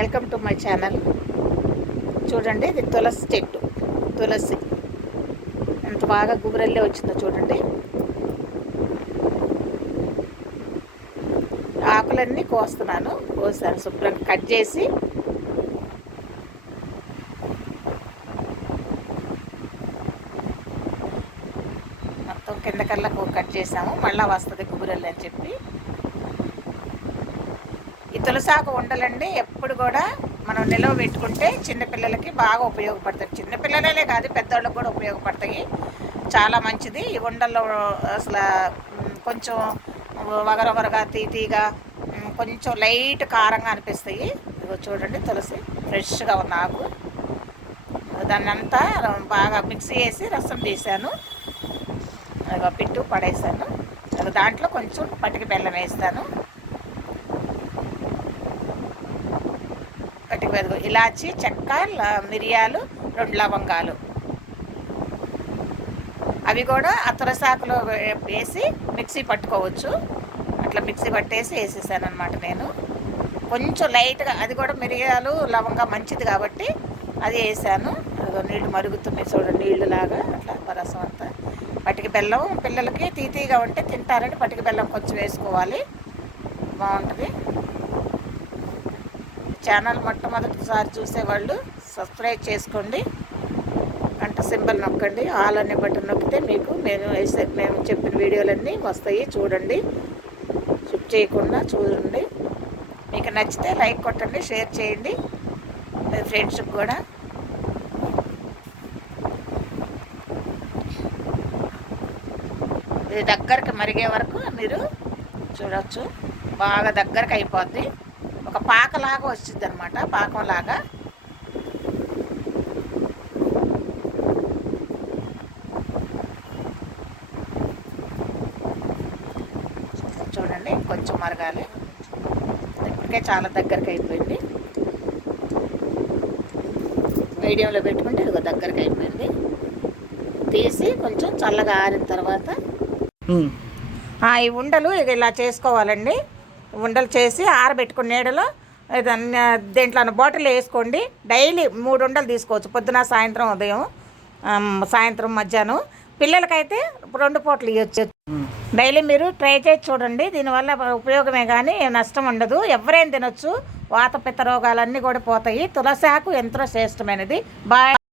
Welcome to my channel. చూడండి, ఇది తులసి చెట్టు. తులసి ఎంత బాగా గుబురెల్లే వచ్చిందో చూడండి. ఆకులన్నీ కోసాను శుభ్రంగా కట్ చేసి. మొత్తం కిందకల్లా కట్ చేసాము, మళ్ళీ వస్తుంది గుబురెల్లి అని చెప్పి. ఈ తులసాకు ఉండలండి ఎప్పుడు కూడా మనం నిలవ పెట్టుకుంటే చిన్నపిల్లలకి బాగా ఉపయోగపడతాయి. చిన్నపిల్లలే కాదు, పెద్దవాళ్ళకి కూడా ఉపయోగపడతాయి. చాలా మంచిది. ఈ ఉండల్లో అసలు కొంచెం వగరవరగా తీగా కొంచెం లైట్ కారంగా అనిపిస్తాయి. ఇదిగో చూడండి, తులసి ఫ్రెష్గా ఉన్న ఆకు. దాన్ని అంతా బాగా మిక్సీ చేసి రసం తీసాను, పిట్టు పడేసాను. దాంట్లో కొంచెం పటికి బెల్లం వేస్తాను. పటికి బెల్లం, ఇలాచి, చెక్క, మిరియాలు, 2 లవంగాలు, అవి కూడా ఆ తులసాకులో వేసి మిక్సీ పట్టుకోవచ్చు. అట్లా మిక్సీ పట్టేసి వేసేసాను అనమాట నేను. కొంచెం లైట్గా, అది కూడా మిరియాలు లవంగా మంచిది కాబట్టి అది వేసాను. అదిగో నీళ్ళు మరుగుతున్నాయి చూడండి, నీళ్ళు లాగా అట్లా రసం అంతా. పటికి బెల్లం పిల్లలకి తీగా ఉంటే తింటారని పటికి బెల్లం కొంచెం వేసుకోవాలి, బాగుంటుంది. ఛానల్ మొట్టమొదటిసారి చూసేవాళ్ళు సబ్స్క్రైబ్ చేసుకోండి, గంట సింబల్ నొక్కండి, ఆల్ అనే బటన్ నొక్కితే మీకు మేము చెప్పిన వీడియోలన్నీ వస్తాయి. చూడండి, స్కిప్ చేయకుండా చూడండి. మీకు నచ్చితే లైక్ కొట్టండి, షేర్ చేయండి మీ ఫ్రెండ్స్కి కూడా. ఇది దగ్గరకు మరిగే వరకు మీరు చూడవచ్చు. బాగా దగ్గరకు అయిపోద్ది, ఒక పాకలాగా వచ్చింది అనమాట, పాకంలాగా. చూడండి, కొంచెం మరగాలి. ఇప్పటికే చాలా దగ్గరకు అయిపోయింది. మీడియంలో పెట్టుకుంటే ఇదిగో దగ్గరకు అయిపోయింది. తీసి కొంచెం చల్లగా ఆరిన తర్వాత ఈ ఉండలు ఇలా చేసుకోవాలండి. ఉండలు చేసి ఆరబెట్టుకుని నీడలో దేంట్లో బాటిల్ వేసుకోండి. డైలీ 3 ఉండలు తీసుకోవచ్చు, పొద్దున, సాయంత్రం, ఉదయం, సాయంత్రం, మధ్యాహ్నం. పిల్లలకైతే 2 పూటలు ఇవ్వచ్చు. డైలీ మీరు ట్రై చేసి చూడండి. దీనివల్ల ఉపయోగమే కానీ నష్టం ఉండదు. ఎవరైనా తినొచ్చు. వాత పిత్త రోగాలన్నీ కూడా పోతాయి. తులసి ఆకు ఎంతో శ్రేష్టమైనది. బాయ్.